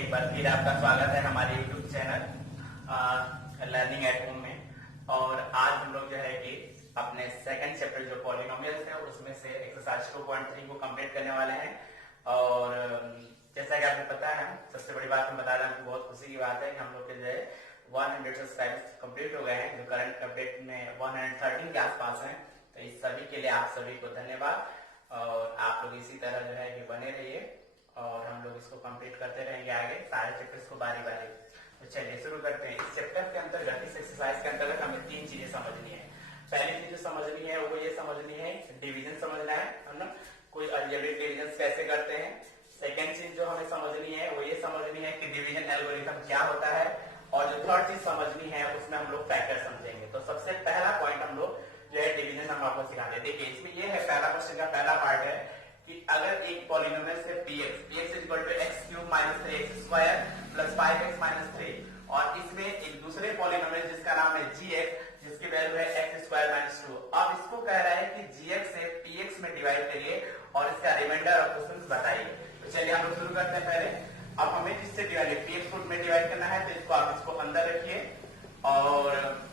एक बार फिर आपका स्वागत है हमारे YouTube channel learning at home में। और आज हम लोग जो है कि अपने सेकंड चैप्टर जो पॉलिनोमियल्स है उसमें से एक्सरसाइज 2.3 को कंप्लीट करने वाले हैं। और जैसा कि आपको पता है, सबसे बड़ी बात हम बता रहे हैं, बहुत खुशी की बात है कि हम लोग के जो है 100 सब्सक्राइबर्स कंप्लीट हो गए हैं, जो करंट अपडेट में 113 के आसपास हैं। तो इस सभी के लिए आप सभी को धन्यवाद। और आप लोग इसी तरह जो है कि बने रहिए और हम लोग इसको कंप्लीट करते रहेंगे आगे सारे चैप्टर्स को बारी बारी। तो चलिए शुरू करते हैं। इस चैप्टर के अंतर्गत, इस एक्सरसाइज के अंतर्गत हमें तीन चीजें समझनी है। पहली चीज जो समझनी है वो ये समझनी है, डिवीजन समझना है ना, कोई अलजेब्रिक डिवीजन कैसे करते हैं। सेकेंड चीज जो हमें समझनी है वो ये समझनी है कि डिवीजन एल्गोरिथम क्या होता है। और जो थर्ड चीज समझनी है उसमें हम लोग फैक्टर समझेंगे। तो सबसे पहला पॉइंट हम लोग जो है डिवीजन हम आपको सिखाते हैं। देखिए इसमें ये है, पहला क्वेश्चन का पहला पार्ट है कि अगर एक पॉलिनोमियल से px equal to x cube minus 3x square plus 5x minus 3 और इसमें एक दूसरे पॉलिनोमियल जिसका नाम है gx जिसकी वैल्यू है x स्क्वायर माइनस 2। अब इसको कह रहा है कि gx से px में डिवाइड करिए और इसका रिमाइंडर ऑफ क्वेश्चन बताइए। तो चलिए हम लोग शुरू करते हैं। पहले अब हमें जिससे डिवाइड px को में डिवाइड करना है तो इसको आप इसको अंदर रखिए और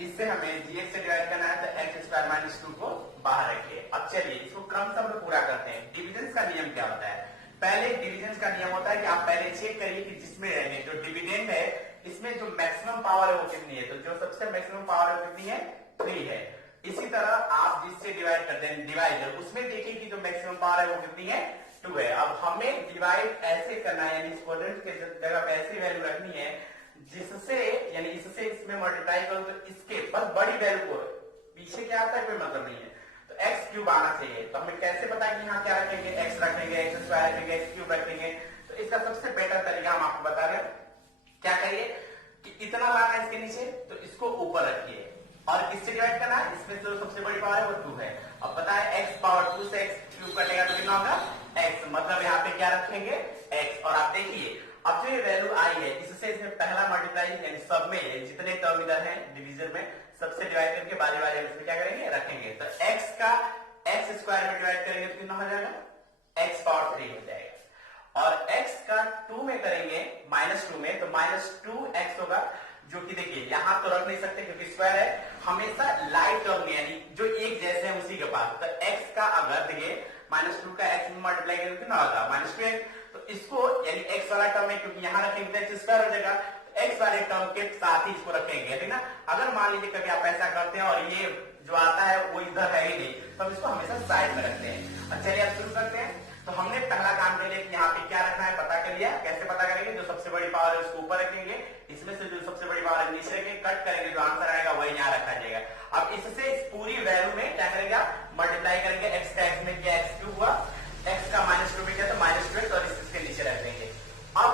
इससे हमें gx से डिवाइड करना है तो x स्क्वायर माइनस 2 को बाहर रखिए। अब चलिए इसको क्रम से हम लोग पूरा करते हैं। डिविजन का नियम क्या होता है? पहले डिविजन का नियम होता है कि आप पहले चेक करिए कि जिसमें रहेंगे जो डिविडेंड है इसमें जो मैक्सिमम पावर है वो कितनी है। तो जो सबसे मैक्सिमम पावर है वो कितनी है? 3 है। इसी तरह आप जिससे डिवाइड करते हैं डिवाइडर, उसमें देखिए कि जो मैक्सिमम पावर है वो कितनी है? 2 है। अब हमें डिवाइड ऐसे करना है, यानी स्क्वाड्रेंट के जगह पे ऐसी वैल्यू रखनी है जिससे, यानी इससे इसमें मल्टीप्लाई करो तो इसके बस बड़ी वैल्यू को, पीछे क्या आता है कोई मतलब नहीं है, तो x क्यूब आना चाहिए। तो हमें कैसे पता कि यहाँ क्या रखेंगे? x रखेंगे, x स्क्वायर रखेंगे, x क्यूब रखेंगे। तो इसका सबसे बेटर तरीका हम आपको बता रहे हैं। क्या करिए कि इतना लाना है इसके नीचे तो इसको ऊपर रखिए और किससे डिवाइड करना है? इसमें जो सबसे बड़ी पावर है वो 2 है। अब पता है x पावर 2 से x क्यूब कटेगा तो कितना होगा? x, मतलब यहाँ पे क्या रखेंगे? x। और आप देखिए अब जो ये वैल्यू आई है इससे इसमें पहला मल्टीप्लाई यानी सब में जितने टर्म इधर हैं डिवीजन में सबसे डिवाइड करके बारी बारी इसमें क्या करेंगे? रखेंगे। तो x का x स्क्वायर में डिवाइड करेंगे तो कितना हो जाएगा? x पावर 3 हो जाएगा। और x का 2 में करेंगे माइनस 2 में तो माइनस 2x होगा, जो कि देखिए यहां तो रख नहीं सकते क्योंकि स्क्वायर है, हमेशा लाइट टर्म में यानी जो एक जैसे हैं उसी के पास। तो x का अगर देखिए माइनस 2 का x में मल्टीप्लाई करेंगे कितना होगा? Minus 2x। तो इसको यानी x वाला टर्म है क्योंकि यहाँ रखेंगे तो x स्क्वायर हो जाएगा, तो x वाले टर्म के साथ ही इसको रखेंगे, ठीक ना। अगर मान लीजिए कभी आप ऐसा करते हैं और ये जो आता है वो इधर है ही नहीं तो हम इसको हमेशा साइड में रखते हैं। अच्छा चलिए आप शुरू करते हैं। तो हमने पहला काम कर लिया कि यहाँ पे क्या रखना है पता कर लिया। कैसे पता करेंगे? जो सबसे बड़ी पावर है उसको ऊपर रखेंगे, इसमें से जो सबसे बड़ी पावर है नीचे रखेंगे, कट करेंगे, जो आंसर आएगा वही यहाँ रखा जाएगा। अब इससे इस पूरी वैल्यू में क्या करेंगे आप? मल्टीप्लाई करेंगे। x का x में क्या? x क्यूब हुआ, x का माइनस 2 में क्या? तो माइनस 2 और इसके नीचे रख देंगे। अब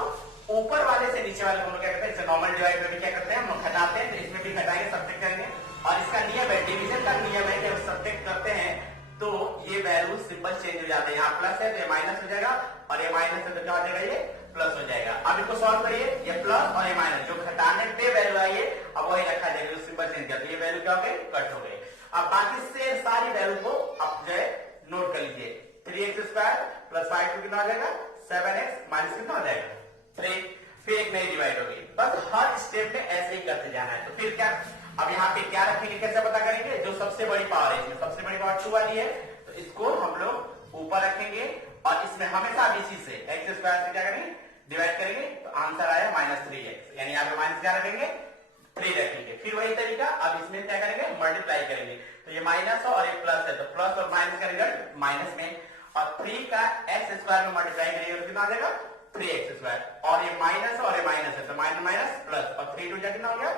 ऊपर वाले से नीचे वाले को हम लोग क्या करते हैं? नॉर्मल डिवाइड में भी क्या करते हैं हम लोग? घटाते हैं। तो इसमें भी घटाएंगे, सब्ट्रैक्ट करेंगे। और इसका नियम है, डिवीजन का नियम है कि हम सब्ट्रैक्ट करते हैं तो ये वैल्यू सिंबल चेंज हो जाता है। यहाँ प्लस है तो ये माइनस हो जाएगा और ये माइनस है तो क्या हो जाएगा? ये प्लस हो जाएगा। अब इसको सॉल्व करिए, ये प्लस और ये माइनस, जो घटाने पे वैल्यू आई है अब वही रखा जाएगा, जो सिंबल चेंज किया तो ये वैल्यू क्या हो गई? कट हो गई। अब बाकी से सारी वैल्यू को आप जो है नोट कर लीजिए। 3x स्क्वायर प्लस 5 कितना हो जाएगा? 7x माइनस कितना हो जाएगा? 3। फिर एक नई डिवाइड होगी। बस हर स्टेप में ऐसे ही करते जाना है। तो फिर क्या, अब यहाँ पे क्या रखेंगे? कैसे पता करेंगे? जो सबसे बड़ी पावर है, इसमें सबसे बड़ी पावर 2 वाली है तो इसको हम लोग ऊपर रखेंगे और इसमें हमेशा इसी से x स्क्वायर से क्या करेंगे? डिवाइड करेंगे तो आंसर आया माइनस 3x, यानी यहाँ पे माइनस क्या रखेंगे? 3 रखेंगे। फिर वही तरीका, अब इसमें क्या करेंगे? मल्टीप्लाई करेंगे। तो ये माइनस और ये प्लस है तो प्लस और माइनस का रिजल्ट माइनस में, और 3 का x स्क्वायर में मल्टीप्लाई करेंगे तो कितना आ जाएगा? 3x square. और ये माइनस और ये माइनस है तो माइनस माइनस प्लस और 3 टू कितना हो गया?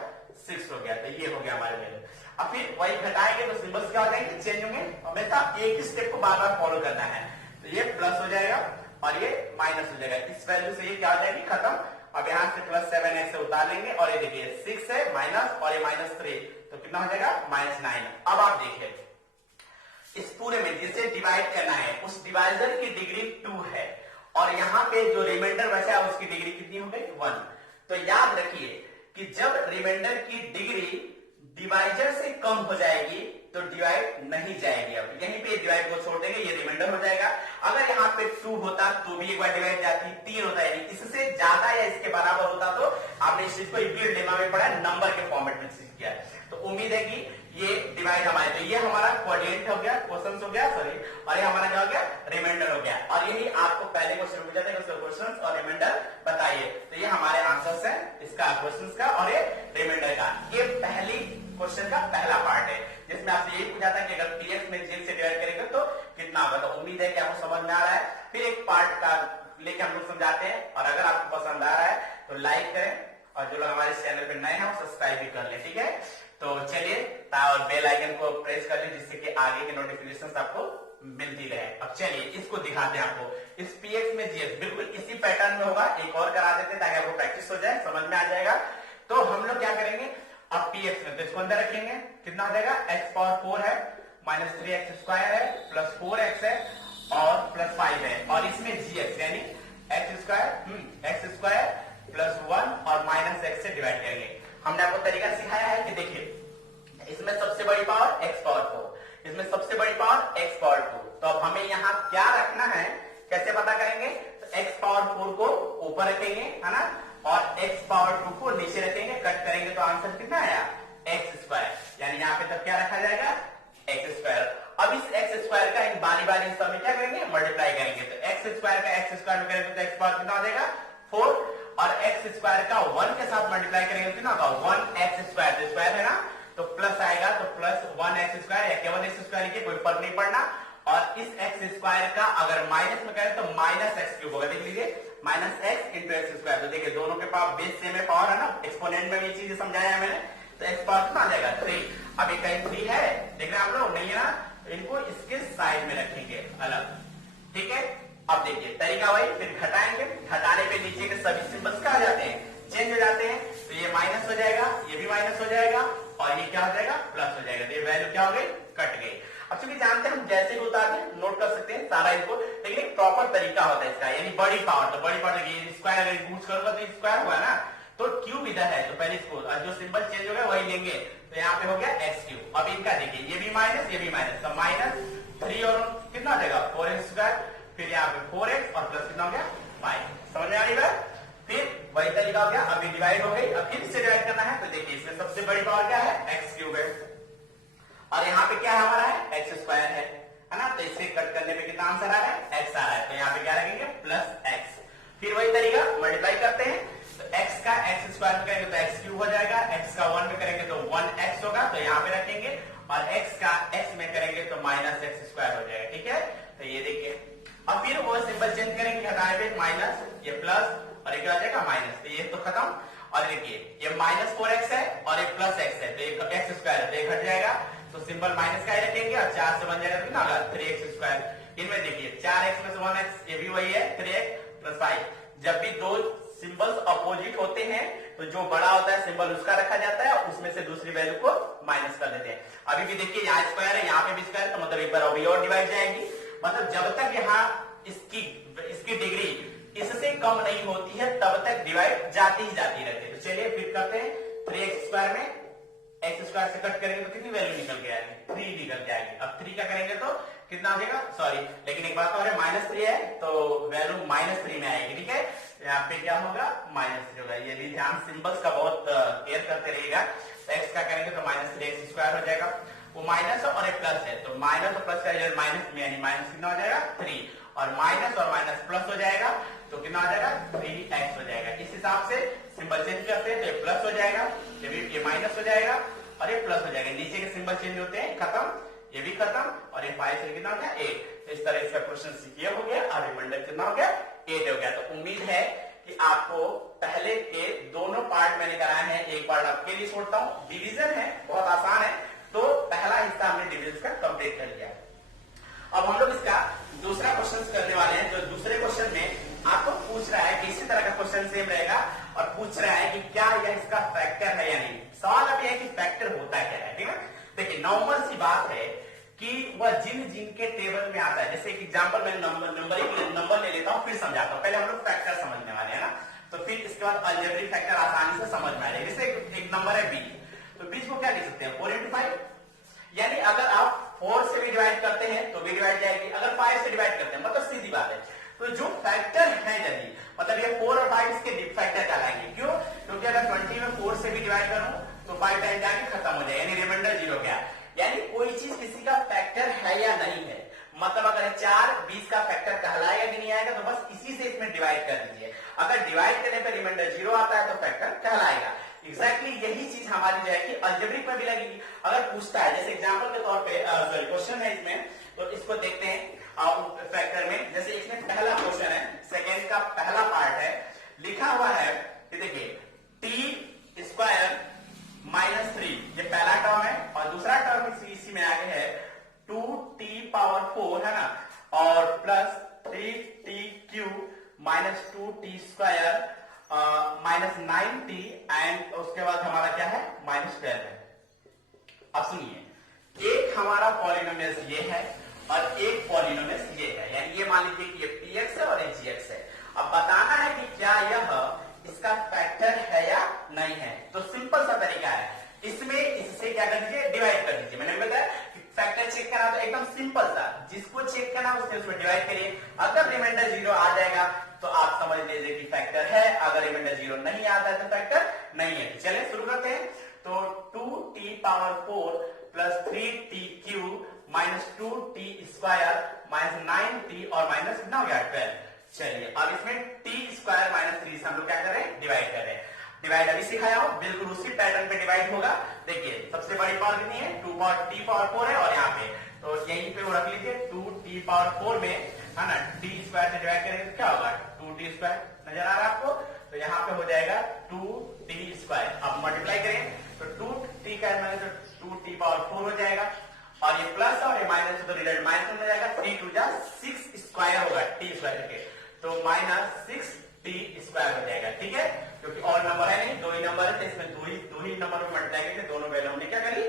6 हो गया। तो ये हो गया हमारे वैल्यू। अब फिर वही घटाएंगे तो सिंबल्स क्या हो जाएंगे? चेंज होंगे। हमेशा एक ही स्टेप को बार बार फॉलो करना है। तो ये प्लस हो जाएगा और ये माइनस हो जाएगा। इस वैल्यू से ये क्या हो जाएगी? खत्म। अब यहाँ से प्लस 7x से उतार लेंगे और ये देखिए 6 है माइनस और ये माइनस 3 तो कितना हो जाएगा? माइनस 9। अब आप देखिए इस पूरे में जिसे डिवाइड करना है उस डिवाइजर की डिग्री 2 है और यहाँ पे जो रिमाइंडर बचा है उसकी डिग्री कितनी हो गई? 1। तो याद रखिए कि जब रिमाइंडर की डिग्री डिवाइजर से कम हो जाएगी तो डिवाइड नहीं जाएगी। अब यहीं पे डिवाइड को छोड़ देंगे, ये रिमाइंडर हो जाएगा। अगर यहाँ पे 2 होता तो भी एक बार डिवाइड जाती, 3 होता है, इससे ज्यादा या इसके बराबर होता तो आपने इस चीज को यूक्लिड लेमा में पढ़ा, नंबर के फॉर्मेट में सीख किया। तो उम्मीद है कि ये डिवाइड हमारे, तो ये हमारा क्वाड्रेंट हो गया, क्वेश्चन हो गया, सॉरी, और ये हमारा क्या हो गया, रिमाइंडर हो गया। और यही आपको पहले क्वेश्चन पूछा था, उसका क्वेश्चन और रिमाइंडर बताइए। तो ये हमारे आंसर्स है इसका, क्वेश्चन का और ये रिमाइंडर का। ये पहली क्वेश्चन का पहला पार्ट है, जिसमें आपसे यही पूछा था कि अगर पीएक्स में जेल से डिवाइड करेंगे तो कितना होगा। तो उम्मीद है कि आपको समझ में आ रहा है। फिर एक पार्ट का लेके हम लोग समझाते हैं, और अगर आपको पसंद आ रहा है तो लाइक करें, और जो लोग हमारे चैनल पे नए हैं वो सब्सक्राइब भी कर लें, ठीक है। तो चलिए, और बेल आइकन को प्रेस कर लें, जिससे कि आगे के नोटिफिकेशंस आपको मिलती रहे। अब चलिए इसको दिखाते हैं आपको। इस पीएक्स में जीएस बिल्कुल इसी पैटर्न में होगा, एक और करा देते हैं ताकि आपको प्रैक्टिस हो जाए, समझ में आ जाएगा। तो हम लोग क्या करेंगे, अब पीएक्स में तो इसको अंदर रखेंगे, कितना हो जाएगा, x पावर 4 है, माइनस 3x स्क्वायर है, प्लस 4x है, और प्लस 5 है, और इसमें जीएक्स यानी x स्क्वायर प्लस 1 और माइनस x से डिवाइड करेंगे। हमने आपको तरीका सिखाया है कि देखिए, इसमें सबसे बड़ी पावर x पावर 4, इसमें सबसे बड़ी पावर x पावर 2। तो अब हमें यहाँ क्या रखना है, कैसे पता करेंगे, तो x पावर 4 को ऊपर रखेंगे, है ना, और x पावर 2 को नीचे रखेंगे, कट करेंगे तो आंसर कितना आया, x स्क्वायर, यानी यहाँ पे तब क्या रखा जाएगा, x स्क्वायर। अब इस x स्क्वायर का इन बारी बारी सब में क्या करेंगे, मल्टीप्लाई करेंगे। तो x स्क्वायर का x स्क्वायर में करेंगे तो x पावर कितना हो जाएगा, 4, और x स्क्वायर का 1 के साथ मल्टीप्लाई करेंगे तो कितना होगा, 1x स्क्वायर, तो स्क्वायर है ना, तो प्लस आएगा, तो प्लस 1x स्क्वायर, या केवल x स्क्वायर की कोई फर्क नहीं पड़ना। और इस x स्क्वायर का अगर माइनस में करें तो माइनस x क्यूब होगा, देख लीजिए, minus x into x square. तो देखिए दोनों के पास बेस सेम है, पावर है ना, एक्सपोनेंट में भी चीज समझाया है मैंने। तो x पावर कितना आ जाएगा, 3। अब ये कहीं 3 है, देख रहे हैं आप लोग, नहीं है ना, तो इनको इसके साइड में रखेंगे अलग, ठीक है। अब देखिए तरीका वही, फिर घटाएंगे, घटाने पे नीचे के सभी सिंबल्स क्या हो जाते हैं, चेंज हो जाते हैं। तो ये माइनस हो जाएगा, ये भी माइनस हो जाएगा, और ये क्या हो जाएगा, प्लस हो जाएगा। तो ये वैल्यू क्या हो गई, कट गई। अब चूंकि जानते हैं हम जैसे भी उतार दें नोट कर सकते हैं सारा इसको, लेकिन एक प्रॉपर तरीका होता है इसका, यानी बड़ी पावर। तो बड़ी पावर ये स्क्वायर अगर यूज करूंगा तो स्क्वायर हुआ ना, तो क्यूब इधर है, तो पहले इसको जो सिंबल चेंज हो गया वही लेंगे। तो यहाँ पे हो गया एक्स क्यूब। अब इनका देखिए, ये भी माइनस, ये भी माइनस, तो माइनस 3 और कितना हो जाएगा, 4x स्क्वायर, फिर यहाँ पे 4x और प्लस कितना हो गया, 5। समझ में आ रही बात। फिर वही तरीका हो गया, अभी डिवाइड हो गई, अब फिर से डिवाइड करना है। तो देखिए इसमें सबसे बड़ी पावर क्या है, एक्स क्यूब है, और यहाँ पे क्या है हमारा है, एक्स स्क्वायर है ना। तो इसे कट करने पे कितना आंसर आ रहा है, एक्स आ रहा है। तो यहाँ पे क्या रखेंगे, प्लस एक्स। फिर वही तरीका मल्टीप्लाई करते हैं, तो x का x स्क्वायर में करेंगे तो x क्यूब हो जाएगा, x का 1 में करेंगे तो 1x होगा, तो यहाँ पे रखेंगे, और x का x में करेंगे तो माइनस एक्स स्क्वायर हो जाएगा, ठीक है। तो ये देखिए, अब फिर वो सिंबल चेंज करेंगे, हटाने पे माइनस, ये प्लस, और ये क्या हो जाएगा, माइनस। तो ये तो खत्म। और देखिए ये माइनस 4x है और ये प्लस x है, तो ये एक्स स्क्वायर है, तो ये घट जाएगा, तो सिंबल माइनस का ही रखेंगे, और 4 से बन जाएगा तो कितना होगा, 3x स्क्वायर। इनमें देखिए 4x में से 1x, ये भी वही है, 3x प्लस 5। जब भी दो सिंबल्स अपोजिट होते हैं तो जो बड़ा होता है सिंबल उसका रखा जाता है, और उसमें से दूसरी वैल्यू को माइनस कर देते हैं। अभी भी देखिए यहाँ स्क्वायर है, यहाँ पे भी स्क्वायर, तो मतलब एक बार अभी और डिवाइड जाएगी। मतलब जब तक यहाँ इसकी डिग्री इससे कम नहीं होती है तब तक डिवाइड जाती ही जाती रहती है। तो चलिए फिर करते हैं, 3x स्क्वायर में एक्स स्क्वायर से कट करेंगे तो कितनी वैल्यू निकल के आएगी, 3 निकल के आएगी। अब 3 का करेंगे तो कितना आ जाएगा, सॉरी लेकिन एक बात और है, -3 है तो वैल्यू -3 में आएगी, ठीक है। यहाँ पे क्या होगा, -3 होगा। ये भी ध्यान सिंबल्स का बहुत केयर करते रहिएगा। तो एक्स का करेंगे तो -3x स्क्वायर हो जाएगा, वो माइनस और एक प्लस है, तो माइनस और प्लस का रिजल्ट माइनस में, यानी माइनस कितना हो जाएगा, 3, और माइनस प्लस हो जाएगा तो कितना हो जाएगा, 3x हो जाएगा। इस हिसाब से सिंबल चेंज करते हैं तो ये प्लस हो जाएगा, ये माइनस हो जाएगा, और ये प्लस हो जाएगा। नीचे के सिंबल चेंज होते हैं, खत्म, ये भी खत्म, और ये 5 से कितना हो गया, 8। तो इस तरह इसका क्वेश्चन सीखिए हो गया, और रिमाइंडर कितना हो गया, 8 हो गया। तो उम्मीद है कि आपको पहले के दोनों पार्ट मैंने कराए हैं, एक पार्ट आपके लिए छोड़ता हूं, डिवीजन है बहुत आसान है, तो पहला हिस्सा हमने डिवीजन का कंप्लीट कर लिया। अब हम लोग इसका दूसरा क्वेश्चन करने वाले हैं, जो दूसरे क्वेश्चन में आपको पूछ रहा है कि इसी तरह का क्वेश्चन सेम रहेगा, और पूछ रहा है कि क्या यह इसका फैक्टर है या नहीं। सवाल अब यह है कि फैक्टर होता क्या है, ठीक है। देखिए नॉर्मल सी बात है कि वह जिन के टेबल में आता है, जैसे एक एग्जांपल मैं नंबर ले लेता हूं, फिर समझाता हूं। पहले हम लोग फैक्टर समझने वाले हैं ना, तो फिर इसके बाद अलजेब्रिक फैक्टर आसानी से समझ में आ जाएगा। जैसे एक नंबर है 20, तो 20 को क्या लिख सकते हैं, 4 into 5, यानी अगर आप 4 से भी डिवाइड करते हैं तो भी डिवाइड जाएगी, अगर 5 से डिवाइड करते हैं, मतलब सीधी बात है। तो जो फैक्टर है यदि मतलब ये 4 और 5 इसके फैक्टर कहलाएंगे। क्यों? क्योंकि अगर 20 में 4 से भी डिवाइड करूं तो 5 टाइम जाके खत्म हो जाएगा, यानी रिमाइंडर 0 क्या, यानी कोई चीज किसी का फैक्टर है या नहीं है, मतलब अगर 4 20 का फैक्टर कहलाएगा कि नहीं आएगा, तो बस इसी से इसमें डिवाइड कर दीजिए। अगर डिवाइड करने पर रिमाइंडर 0 आता है तो फैक्टर कहलाएगा। एग्जैक्टली यही चीज हमारी जो है कि अलजेब्रिक में भी लगेगी। अगर पूछता है जैसे एग्जांपल के तौर पे क्वेश्चन है इसमें, तो इसको देखते हैं फैक्टर में। जैसे इसमें पहला क्वेश्चन है, सेकेंड का पहला पार्ट है, लिखा हुआ है कि देखिए टी स्क्वायर माइनस 3, ये पहला टर्म है, और दूसरा टर्म इसी में आगे है 2t पावर 4 है ना, और plus 3t cube minus 2t square minus 9t, and उसके बाद हमारा क्या है माइनस 12 है। अब सुनिए, एक हमारा पॉलिनोमियल्स ये है और एक पॉलिनोमियल्स ये है, यानी ये मान लीजिए कि ये px है और ये gx है। अब बताना है कि क्या यह इसका फैक्टर है या नहीं है, तो सिंपल सा तरीका है, इसमें इससे क्या कर दीजिए डिवाइड कर दीजिए। मैंने बताया कि फैक्टर चेक करना तो एकदम सिंपल सा, जिसको चेक करना उससे उसमें डिवाइड करिए। अगर रिमाइंडर 0 आ जाएगा तो आप समझ लीजिए कि फैक्टर है, अगर रिमाइंडर 0 नहीं आता है तो फैक्टर नहीं है। चलिए शुरू करते हैं। तो 2t power 4 plus 3t cube minus 2t square minus 9t और माइनस 9 या 12। चलिए अब इसमें t स्क्वायर माइनस 3 से हम लोग क्या कर रहे हैं डिवाइड कर रहे हैं। डिवाइड अभी सिखाया हूं, बिल्कुल उसी पैटर्न पे डिवाइड होगा। देखिए सबसे बड़ी पावर कितनी है, 2 पावर t पावर 4 है, और यहाँ पे तो यहीं पे वो रख लीजिए 2t पावर 4 में है ना, t स्क्वायर से डिवाइड करेंगे तो क्या होगा 2t स्क्वायर, नजर आ रहा है आपको, तो यहाँ पे हो जाएगा 2t स्क्वायर। अब मल्टीप्लाई करें तो 2t का मतलब 2t पावर 4 हो जाएगा, और ये प्लस और ये माइनस, तो रिजल्ट माइनस में जाएगा, 3 2 जा 6 स्क्वायर होगा t स्क्वायर के, तो माइनस 6t स्क्वायर हो जाएगा। ठीक है, क्योंकि और नंबर है नहीं, दो ही नंबर है, तो इसमें दो ही नंबर में मल्टीप्लाई करके दोनों वैल्यू हमने क्या करी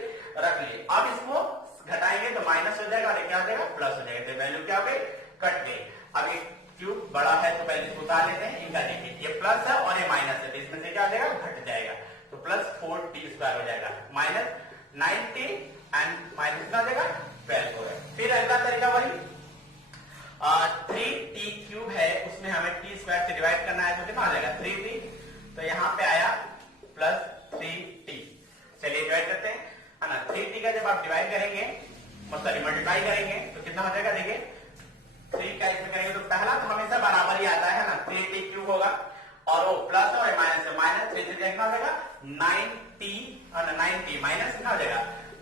रख ली। अब इसको घटाएंगे तो माइनस हो जाएगा, और क्या हो जाएगा प्लस हो जाएगा, तो वैल्यू क्या हो गई कट गई। अब ये क्यूब बड़ा है तो पहले इसको उतार लेते हैं, इनका देखिए ये प्लस है और ये माइनस है, तो इसमें से क्या हो जाएगा घट जाएगा, तो प्लस 4t स्क्वायर हो जाएगा, माइनस 9t एंड माइनस कितना हो जाएगा 12 हो गया। फिर अगला तरीका वही 3t क्यूब है, उसमें हमें t स्क्वायर से डिवाइड करना है, तो कितना आ जाएगा 3t, तो यहाँ पे आया प्लस 3t। चलिए डिवाइड करते हैं, है ना। 3t का जब आप डिवाइड करेंगे मतलब मल्टीप्लाई करेंगे तो कितना हो जाएगा, देखिए 3 का इसमें करेंगे तो पहला तो हमेशा बराबर ही आता है ना, 3t क्यूब होगा, और वो प्लस और माइनस है, माइनस 3 से कितना हो जाएगा 9t, और 9t माइनस कितना हो जाएगा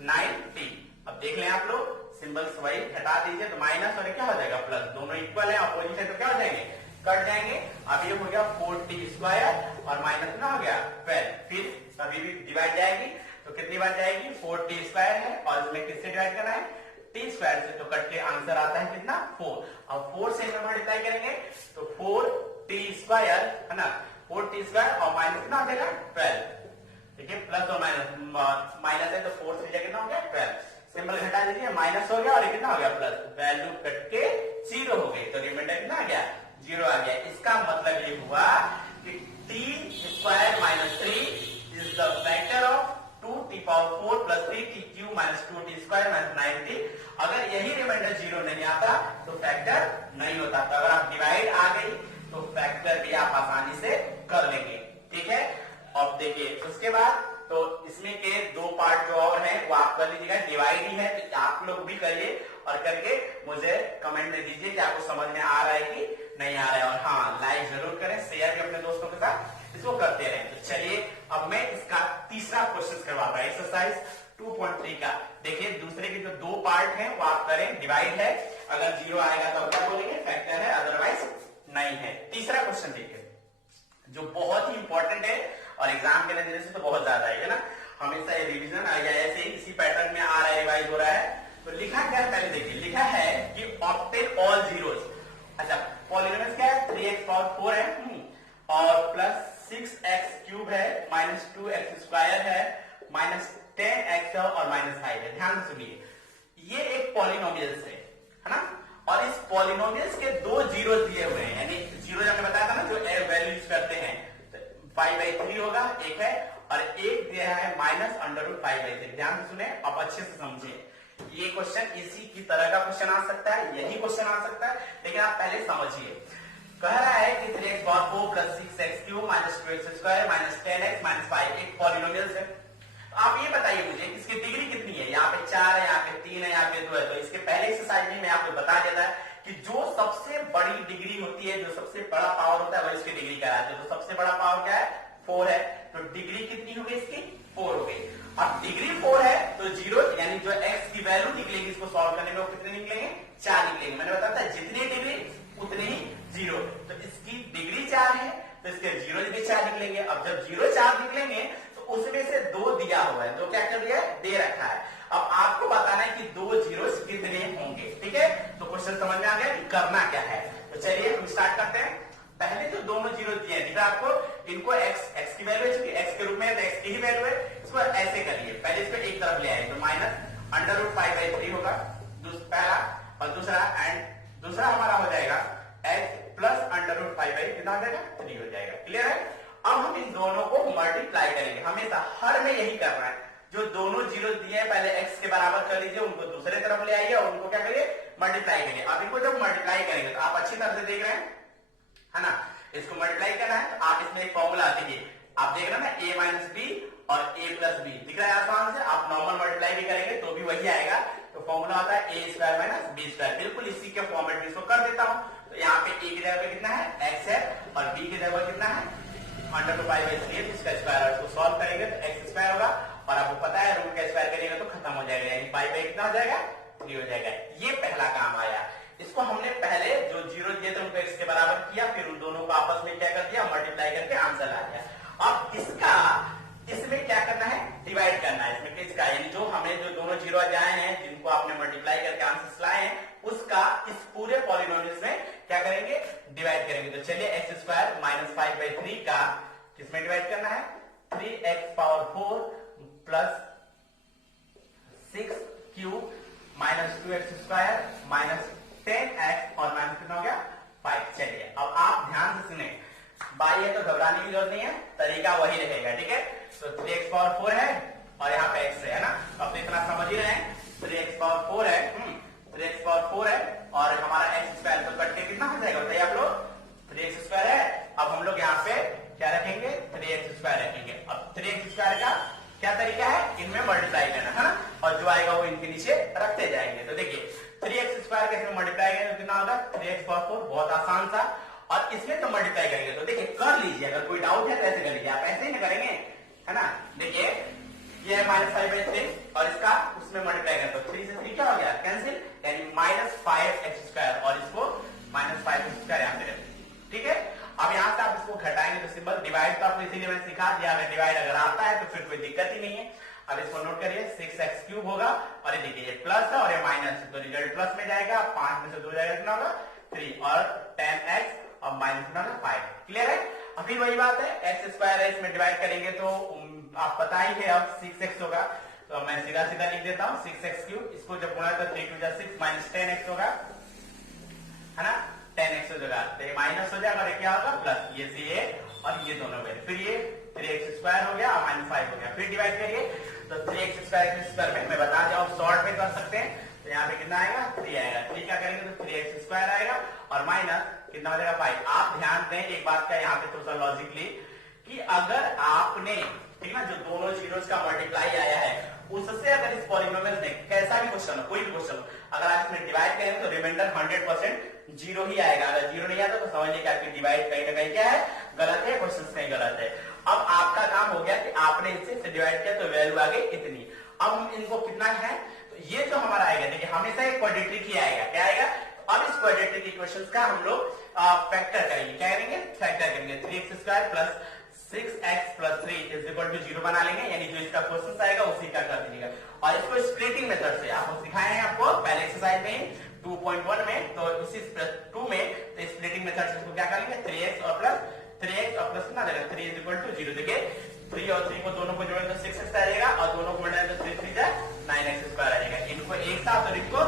9t। अब देख लें आप लोग, सिंबल्स वही हटा दीजिए तो माइनस और क्या हो जाएगा प्लस, दोनों इक्वल है, अपोजिट है, तो क्या हो जाएंगे कट जाएंगे। अब ये हो गया 4t स्क्वायर और माइनस कितना हो गया 12। फिर अभी भी डिवाइड जाएगी तो कितनी बार जाएगी 4t स्क्वायर है, और इसमें किससे डिवाइड करना है t स्क्वायर से, तो कट के आंसर आता है कितना 4। अब 4 से इसमें मल्टीप्लाई करेंगे तो 4t स्क्वायर है ना, 4t स्क्वायर और माइनस कितना हो जाएगा 12। ठीक है, प्लस और माइनस है तो 4 से कितना हो गया 12, सिंबल घटा दीजिए, माइनस हो गया और ये कितना हो गया प्लस, वैल्यू कट के 0 हो गई, तो रिमाइंडर कितना आ गया 0 आ गया। इसका मतलब ये हुआ कि t square minus 3 is the factor of 2t power 4 plus 3t cube minus 2t square minus 9t। अगर यही रिमाइंडर 0 नहीं आता तो फैक्टर नहीं होता, तो अगर आप डिवाइड आ गई तो फैक्टर भी आप आसानी से कर लेंगे। ठीक है, अब देखिए उसके बाद तो इसमें के 2 पार्ट जो और हैं वो आप कर लीजिएगा, डिवाइड ही है तो आप लोग भी करिए, और करके मुझे कमेंट में दीजिए कि आपको समझ में आ रहा है कि नहीं आ रहा है, और हाँ लाइक जरूर करें, शेयर भी अपने दोस्तों के साथ इसको करते रहें। तो चलिए अब मैं इसका तीसरा क्वेश्चन करवाता हूं, एक्सरसाइज 2.3 का। देखिए दूसरे के जो 2 पार्ट हैं वो आप करें, डिवाइड है, अगर 0 आएगा तो क्या बोलेंगे फैक्टर है, अदरवाइज नहीं है। तीसरा क्वेश्चन देखिए जो बहुत ही इंपॉर्टेंट है और एग्जाम के नजरिए से तो बहुत ज्यादा है ना, हमेशा ये रिवीजन या ऐसे ही इसी पैटर्न में आ रहा है, रिवाइज हो रहा है। तो लिखा क्या है पहले देखिए, लिखा है कि ऑब्टेन ऑल जीरोस। अच्छा पॉलिनोमियल क्या है 3x पावर 4 है, और प्लस 6x क्यूब है, माइनस 2x स्क्वायर है, माइनस 10x और माइनस 5 है। ध्यान से सुनिए, ये एक पॉलिनोमियल्स है ना, और इस पॉलिनोमियल्स के 2 जीरो दिए हुए हैं, यानी जीरो जो हमने बताया था ना जो वैल्यू यूज करते हैं, 5/3 होगा एक है, और एक दिया है माइनस √5/3। ध्यान से सुने, अब अच्छे से समझिए, ये क्वेश्चन इसी की तरह का क्वेश्चन आ सकता है, यही क्वेश्चन आ सकता है, लेकिन आप पहले समझिए कह रहा है कि 3x power 4 plus 6x cube minus 2x square minus 10x minus 5 एक पॉलिनोमियल है। तो आप ये बताइए मुझे इसकी डिग्री कितनी है। यहाँ पे 4 है, यहाँ पे 3 है, यहाँ पे 2 है। तो इसके पहले एक्सरसाइज में मैं आपको बता देता है कि जो सबसे बड़ी डिग्री होती है, जो सबसे बड़ा पावर होता है, वो इसकी डिग्री कराते हैं। तो सबसे बड़ा पावर क्या है? 4 है। तो डिग्री कितनी होगी इसकी? 4 हो गई। अब डिग्री 4 है तो 0 यानी जो x की वैल्यू निकलेगी इसको सॉल्व करने में वो कितने निकलेंगे? 4 निकलेंगे। मैंने बताया था जितनी डिग्री उतने ही 0। तो इसकी डिग्री 4 है तो इसके 0 भी 4 निकलेंगे। अब जब 0 4 निकलेंगे तो उसमें से 2 दिया हुआ है, 2 क्या कर दिया है? दे रखा है। अब आपको बताना है कि 2 जीरोस कितने होंगे। ठीक है, तो क्वेश्चन समझ में आ गया कि करना क्या है। तो चलिए हम स्टार्ट करते हैं। पहले जो दोनों जीरो दिए हैं, दिख रहा है आपको, इनको x की वैल्यू है, x के रूप में है तो x की ही वैल्यू है। इसको ऐसे करिए, पहले इसको एक तरफ ले आए तो माइनस अंडर रूट 5/3 होगा पहला, और दूसरा हमारा हो जाएगा x प्लस अंडर रूट 5/3 कितना हो जाएगा? 3 हो जाएगा। क्लियर है? अब हम इन दोनों को मल्टीप्लाई करेंगे। हमेशा हर में यही करना है। जो दोनों जीरो दिए हैं पहले x के बराबर कर लीजिए, उनको दूसरे तरफ ले आइए और उनको क्या करिए? मल्टीप्लाई करिए। अब इनको जब मल्टीप्लाई करेंगे तो आप अच्छी तरह से देख रहे हैं, है ना? इसको मल्टीप्लाई करना है तो आप इसमें एक फॉर्मूला दीजिए। आप देख रहे हैं ना, a माइनस बी और a प्लस बी दिख रहा है आसान से। आप नॉर्मल मल्टीप्लाई भी करेंगे तो भी वही आएगा। तो फॉर्मूला आता है a square minus b square. बिल्कुल इसी के फॉर्मेट में इसको कर देता हूं। तो यहाँ पे a की जगह पे कितना है? x है, और b की जगह कितना है? अंडर रूट 5/3 इसका स्क्वायर। इसको सॉल्व करेंगे तो x स्क्वायर होगा, और आपको पता है रूट का स्क्वायर करेंगे तो खत्म हो जाएगा, यानी 5/3 कितना हो जाएगा? 3 हो जाएगा। ये पहला काम आया। इसको हमने पहले जो जीरो दिए थे उनको x के बराबर किया, फिर उन दोनों को आपस में क्या कर दिया? मल्टीप्लाई करके आंसर ला दिया। अब इसमें क्या करना है? डिवाइड करना है इसमें किसका, यानी जो हमें जो दोनों जीरो जाए हैं जिनको आपने मल्टीप्लाई करके आंसर लाए हैं उसका इस पूरे पॉलिनोमियल में क्या करेंगे? डिवाइड करेंगे। तो चलिए x स्क्वायर माइनस 5/3 का किसमें डिवाइड करना है? 3x power 4 plus 6 cube minus 2x square minus 10x और माइनस कितना हो गया? 5। चलिए अब आप ध्यान से सुने, बाई है तो घबराने की जरूरत नहीं है, तरीका वही रहेगा। ठीक है, तो 3x पावर 4 है और यहाँ पे x है ना, अब तो इतना समझ ही रहे हैं। 3x पावर 4 है, 3x पावर 4 है और हमारा x स्क्वायर तो कट के कितना हो जाएगा बताइए आप लोग? 3x स्क्वायर है। अब हम लोग यहाँ पे क्या रखेंगे? 3x स्क्वायर रखेंगे। अब 3x स्क्वायर का क्या तरीका है? इनमें मल्टीप्लाई करना है ना, और जो आएगा वो इनके नीचे रखते जाएंगे। तो देखिए 3x स्क्वायर के इसमें मल्टीप्लाई करेंगे तो कितना होगा? 3x पावर 4, बहुत आसान सा। और इसमें तो मल्टीप्लाई करेंगे तो देखिए कर लीजिए, अगर कोई डाउट है तो ऐसे कर लीजिए, आप ऐसे ही ना करेंगे, है ना? देखिए ये है माइनस 5/3 और इसका उसमें मल्टीप्लाई करें तो 3 से 3 क्या हो गया? कैंसिल, यानी माइनस 5x स्क्वायर, और इसको माइनस 5x स्क्वायर यहाँ पे रखें। ठीक है, अब यहाँ से आप इसको घटाएंगे तो सिंबल डिवाइड तो आपको इसीलिए मैंने सिखा दिया। अगर डिवाइड अगर आता है तो फिर कोई दिक्कत ही नहीं है। अब इसको नोट करिए, 6x क्यूब होगा और ये देखिए ये प्लस है और ये माइनस है, तो रिजल्ट प्लस में जाएगा। 5 में से 2 जाएगा कितना होगा? 3 और 10x और माइनस कितना होगा? 5। क्लियर है? अभी वही बात है, x स्क्वायर है, इसमें डिवाइड करेंगे तो आप पता ही है अब 6x होगा। तो मैं सीधा सीधा लिख देता हूँ 6x क्यूब। इसको जब गुणा तो 3 2 6 माइनस 10x होगा, है ना? 10x हो जाएगा तो ये माइनस हो जाएगा और ये क्या होगा? प्लस। ये से ये और ये दोनों में फिर ये 3x स्क्वायर हो गया और माइनस 5 हो गया। फिर डिवाइड करिए तो 3x स्क्वायर के स्क्वायर में मैं बता जाऊँ शॉर्ट में कर सकते हैं। तो यहाँ पे कितना आएगा? 3 आएगा। 3 क्या करेंगे तो 3x स्क्वायर आएगा और माइनस कितना हो जाएगा? 5। आप ध्यान दें एक बात का यहाँ पे थोड़ा सा लॉजिकली, कि अगर आपने ठीक ना जो दोनों जीरोस का मल्टीप्लाई आया है उससे अगर इस पॉलिनोमियल में कैसा भी क्वेश्चन हो, कोई भी क्वेश्चन हो, अगर आप इसमें डिवाइड करेंगे तो रिमाइंडर 100% जीरो ही आएगा। अगर जीरो नहीं आता तो समझ लीजिए आपकी डिवाइड कहीं ना कहीं क्या है? गलत है, क्वेश्चन कहीं गलत है। अब आपका काम हो गया कि आपने इससे डिवाइड किया तो वैल्यू आ गई इतनी। अब हम इनको कितना है तो ये जो हमारा आएगा, देखिए हमेशा एक क्वाड्रेटिक ही आएगा। क्या आएगा? अब इस क्वाड्रेटिक इक्वेशंस का हम लोग फैक्टर करेंगे। क्या करेंगे? फैक्टर करेंगे। 3x square plus 6x plus 3 is equal to 0 बना लेंगे, यानी जो इसका क्वेश्चन आएगा उसी का कर दीजिएगा। और इसको स्प्लिटिंग मेथड से आपको सिखाए हैं, आपको पहले एक्सरसाइज में 2.1 में, तो उसी 2 में तो स्प्लिटिंग मेथड से इसको क्या करेंगे? 3x और प्लस कितना देगा? 3 इज इक्वल टू 0। देखिए 3 और 3 को दोनों को जोड़ेंगे तो 6x आ जाएगा और दोनों को मिलाएंगे तो 3 3 जा 9x स्क्वायर आ जाएगा। इनको एक साथ और इनको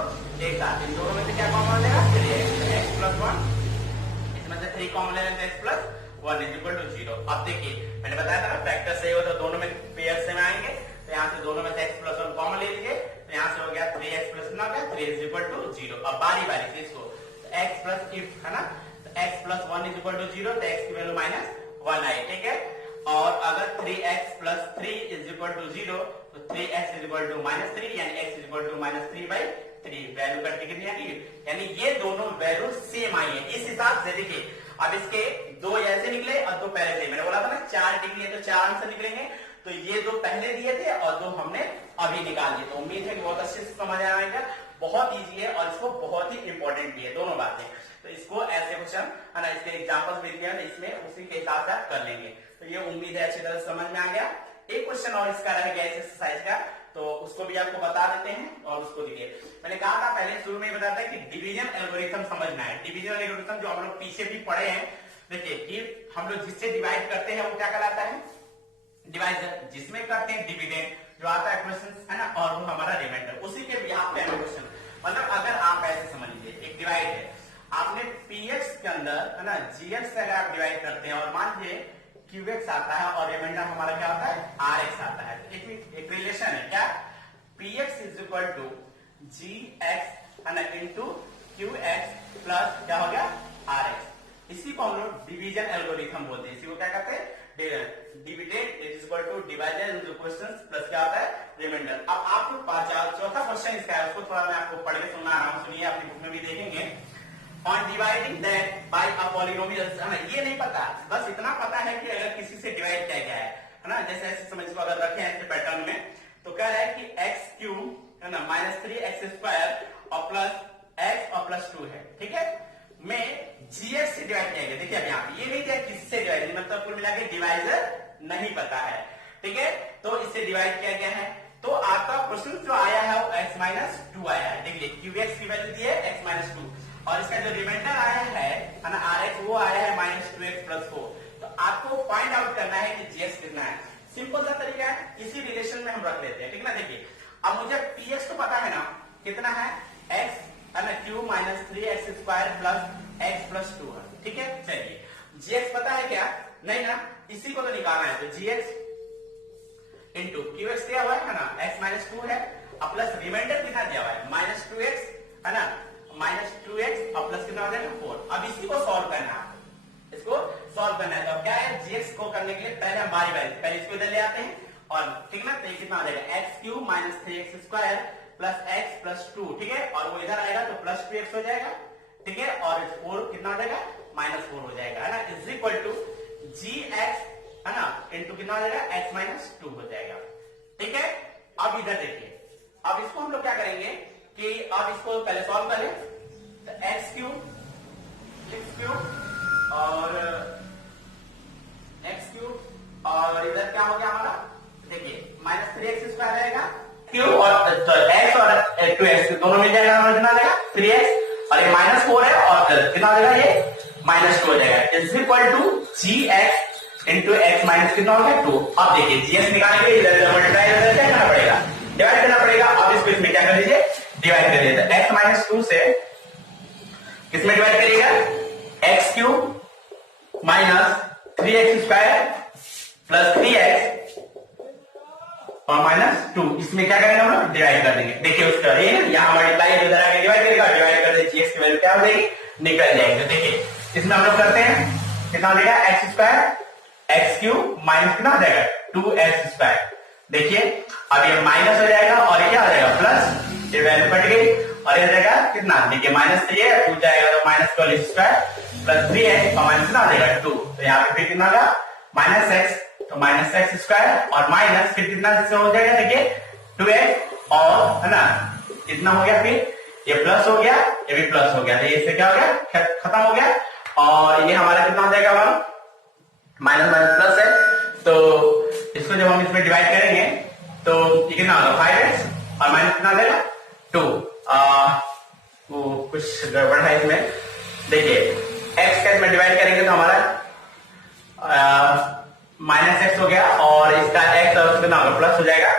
एक साथ, इन दोनों में से क्या कॉमन हो जाएगा? 3x प्लस 1, इसमें से 3 कॉमन ले लेंगे x plus 1 is equal to 0। अब देखिए मैंने बताया था ना फैक्टर सही हो तो दोनों में पेयर से में आएंगे, तो यहाँ से दोनों में से x प्लस 1 कॉमन ले लीजिए, तो यहाँ से हो गया 3x प्लस कितना हो गया? 3 इज इक्वल टू 0। अब बारी बारी से इसको x प्लस इफ है ना, x plus 1 is equal to 0 तो x की वैल्यू -1 आई, ठीक है। और अगर 3x plus 3 is equal to 0 तो 3x इज इक्वल टू -3 यानी x is equal to -3/3 value करके कितनी आई, यानी ये दोनों वैल्यू सेम आई है। इस हिसाब से देखिए अब इसके दो ऐसे निकले और दो पहले से, मैंने बोला था ना 4 डिग्री है तो 4 आंसर निकलेंगे, तो ये दो पहले दिए थे और दो हमने अभी निकाल दिए। तो उम्मीद है कि बहुत अच्छे से समझ आएगा, बहुत इजी है और इसको बहुत ही इंपॉर्टेंट भी है दोनों बातें। तो इसको ऐसे क्वेश्चन है ना, इसके एग्जांपल्स भी दिए हैं, इसमें उसी के हिसाब से आप कर लेंगे। तो ये उम्मीद है अच्छी तरह समझ में आ गया। एक क्वेश्चन और इसका रह गया इस एक्सरसाइज का, तो उसको भी आपको बता देते हैं और उसको देखिए। मैंने कहा था पहले शुरू में ही बताया था कि डिवीजन एल्गोरिथम समझना है। डिवीजन एल्गोरिथम जो हम लोग पीछे भी पढ़े हैं, देखिए कि हम लोग जिससे डिवाइड करते हैं वो क्या कहलाता है, डिवाइजर। जिसमें करते हैं डिविडेंड जो आता है क्वेश्चन है ना, और वो हमारा रिमाइंडर। उसी के भी आप क्वेश्चन, मतलब अगर आप ऐसे समझ लीजिए एक डिवाइड है, आपने px के अंदर है ना gx से अगर आप डिवाइड करते हैं और मान लीजिए qx आता है और रिमाइंडर हमारा क्या होता है rx आता है, एक रिलेशन है क्या, px is equal to gx है ना इंटू qx प्लस क्या हो गया rx। इसी को हम लोग डिवीजन एल्गोरिथम बोलते हैं। इसी को क्या कहते हैं, dividend is equal to divisor into questions plus क्या होता है रिमाइंडर। अब आपको चौथा क्वेश्चन इसका है, उसको थोड़ा मैं आपको पढ़ के सुना रहा हूं, सुनिए, अपनी बुक में भी देखेंगे। On dividing that by a polynomial, है ना, ये नहीं पता, बस इतना पता है कि अगर किसी से डिवाइड किया गया है ना, जैसे ऐसे समझ को अगर रखे हैं ऐसे पैटर्न में, तो कह रहा है कि x क्यूब है ना -3x स्क्वायर और प्लस x और प्लस 2 है, ठीक है, में gx से डिवाइड किया गया। देखिए अब यहाँ पे ये नहीं दिया किससे डिवाइड, मतलब कुल मिला के डिवाइजर नहीं पता है, ठीक है, तो इससे डिवाइड किया गया है। तो आपका क्वेश्चन जो आया है वो x-2 आया है। देखिए qx की वैल्यू दी है x-2 और इसका जो रिमाइंडर आया है ना rx वो आया है -2x प्लस 4। तो आपको फाइंड आउट करना है कि gx कितना है। सिंपल सा तरीका है, इसी रिलेशन में हम रख लेते हैं, ठीक ना। देखिए अब मुझे px तो पता है ना कितना है, x है ना cube -3x square plus x plus 2 है, ठीक है। चलिए gx पता है क्या, नहीं ना, इसी को तो निकालना है। तो gx इंटू qx दिया हुआ है ना x-2 है और प्लस रिमाइंडर कितना दिया हुआ है -2x है ना, -2x और प्लस कितना हो जाएगा 4। अब इसी को सॉल्व करना है, इसको सॉल्व करना है। तो क्या है, gx को करने के लिए पहले हम बारी बारी पहले इसको इधर ले आते हैं और ठीक ना, तो ये कितना हो जाएगा x cube -3x square plus x plus 2, ठीक है, और वो इधर आएगा तो प्लस 2x हो जाएगा, ठीक है, और 4 कितना हो जाएगा -4 हो जाएगा, है ना, इज इक्वल टू gx है ना इंटू कितना हो जाएगा x-2 हो जाएगा, ठीक है। अब इधर देखिए, अब इसको हम लोग क्या करेंगे कि अब इसको पहले सॉल्व करें, तो x क्यूब और इधर क्या हो गया हमारा, देखिए -3x स्क्वायर रहेगा क्यूब और तो x और 2x दोनों मिल जाएगा, हमें कितना देगा 3x और ये -4 है और कितना हो जाएगा ये -2 हो जाएगा, is equal to gx into x minus कितना हो गया 2। अब देखिए gx निकालने के लिए इधर मल्टीप्लाई क्या करना पड़ेगा, डिवाइड करना पड़ेगा। अब इसको इसमें क्या कर लीजिए, डिवाइड कर लीजिए। तो x-2 से किसमें डिवाइड करिएगा, x cube -3x square plus 3x और -2, इसमें क्या करेंगे हम लोग डिवाइड कर देंगे। देखिए उसका ये यहाँ मल्टीप्लाई इधर आके डिवाइड करेगा, डिवाइड कर देंगे, gx की वैल्यू क्या हो जाएगी निकल जाएगी। तो देखिए इसमें हम लोग करते हैं कितना हो जाएगा x square x cube minus कितना हो जाएगा 2x स्क्वायर। देखिए अब ये माइनस हो जाएगा और ये क्या हो जाएगा प्लस, ये वैल्यू कट गई और ये हो जाएगा कितना, देखिए -3 है, टू जाएगा तो -12 स्क्वायर प्लस 3x और माइनस कितना हो जाएगा 2। तो यहाँ पे फिर कितना होगा -x, तो -x स्क्वायर और माइनस फिर कितना हो जाएगा, देखिए 2x और है ना कितना हो गया, फिर ये प्लस हो गया, ये भी प्लस हो गया, तो इससे क्या हो गया खत्म हो गया और ये हमारा कितना हो जाएगा माइनस प्लस है। तो इसको जब हम इसमें डिवाइड करेंगे तो ये कितना होगा 5x और माइनस कितना देगा 2। वो कुछ गड़बड़ है इसमें, देखिए x का इसमें डिवाइड करेंगे तो हमारा -x हो गया और इसका x और कितना होगा प्लस हो जाएगा,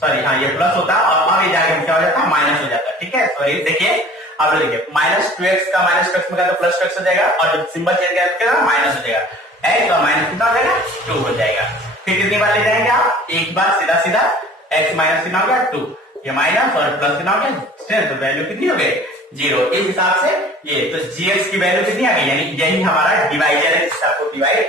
सॉरी हाँ ये प्लस होता और अब ये जाके क्या हो जाता है माइनस हो जाता है, ठीक है। सॉरी देखिए अब देखिए -2x का -2x में तो प्लस 2x हो जाएगा और जब सिंबल चेंज करेंगे माइनस हो जाएगा, x और माइनस कितना हो जाएगा 2 हो जाएगा। फिर कितनी बार ले जाएंगे आप, एक बार सीधा x माइनस कितना हो गया 2, ये माइनस और प्लस कितना हो गया, तो वैल्यू कितनी हो गई 0। इस हिसाब से ये तो gx की वैल्यू कितनी आ गई, यानी यही हमारा डिवाइजर है जिससे आपको डिवाइड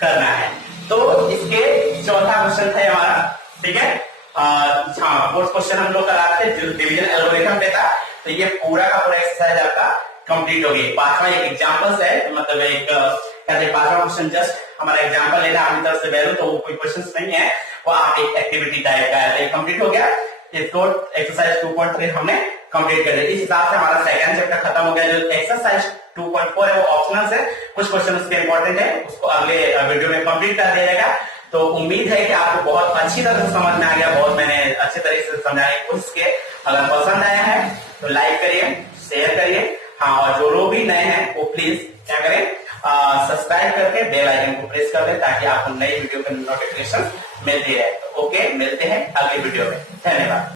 करना है। तो इसके चौथा क्वेश्चन था हमारा, ठीक है। हाँ, फोर्थ क्वेश्चन हम लोग कराते हैं जो डिवीजन एल्गोरिथम देता, तो ये पूरा का पूरा एक्सरसाइज आपका कंप्लीट हो गई। पांचवा एक एग्जांपल्स है, मतलब एक कहते हैं पांचवा क्वेश्चन जस्ट हमारा एग्जांपल लेना अपनी तरफ से वैल्यू, तो वो कोई क्वेश्चंस नहीं है, वो आप एक एक्टिविटी टाइप का है। कंप्लीट हो गया, इसको एक्सरसाइज 2.3 हमने कंप्लीट कर दिया। इस हिसाब से हमारा सेकंड चैप्टर खत्म हो गया। जो एक्सरसाइज 2.4 है वो ऑप्शनल है, कुछ क्वेश्चन उसके इंपॉर्टेंट है, उसको अगले वीडियो में कंप्लीट कर दिया जाएगा। तो उम्मीद है कि आपको बहुत अच्छी तरह से समझ में आ गया, बहुत मैंने अच्छे तरीके से समझाने की कोशिश की। अगर पसंद आया है तो लाइक करिए, शेयर करिए। हाँ, और जो लोग भी नए हैं वो प्लीज क्या करें, सब्सक्राइब करके बेल आइकन को प्रेस कर दें ताकि आपको नई वीडियो की नोटिफिकेशन मिलती रहे। ओके, मिलते हैं अगली वीडियो में। धन्यवाद।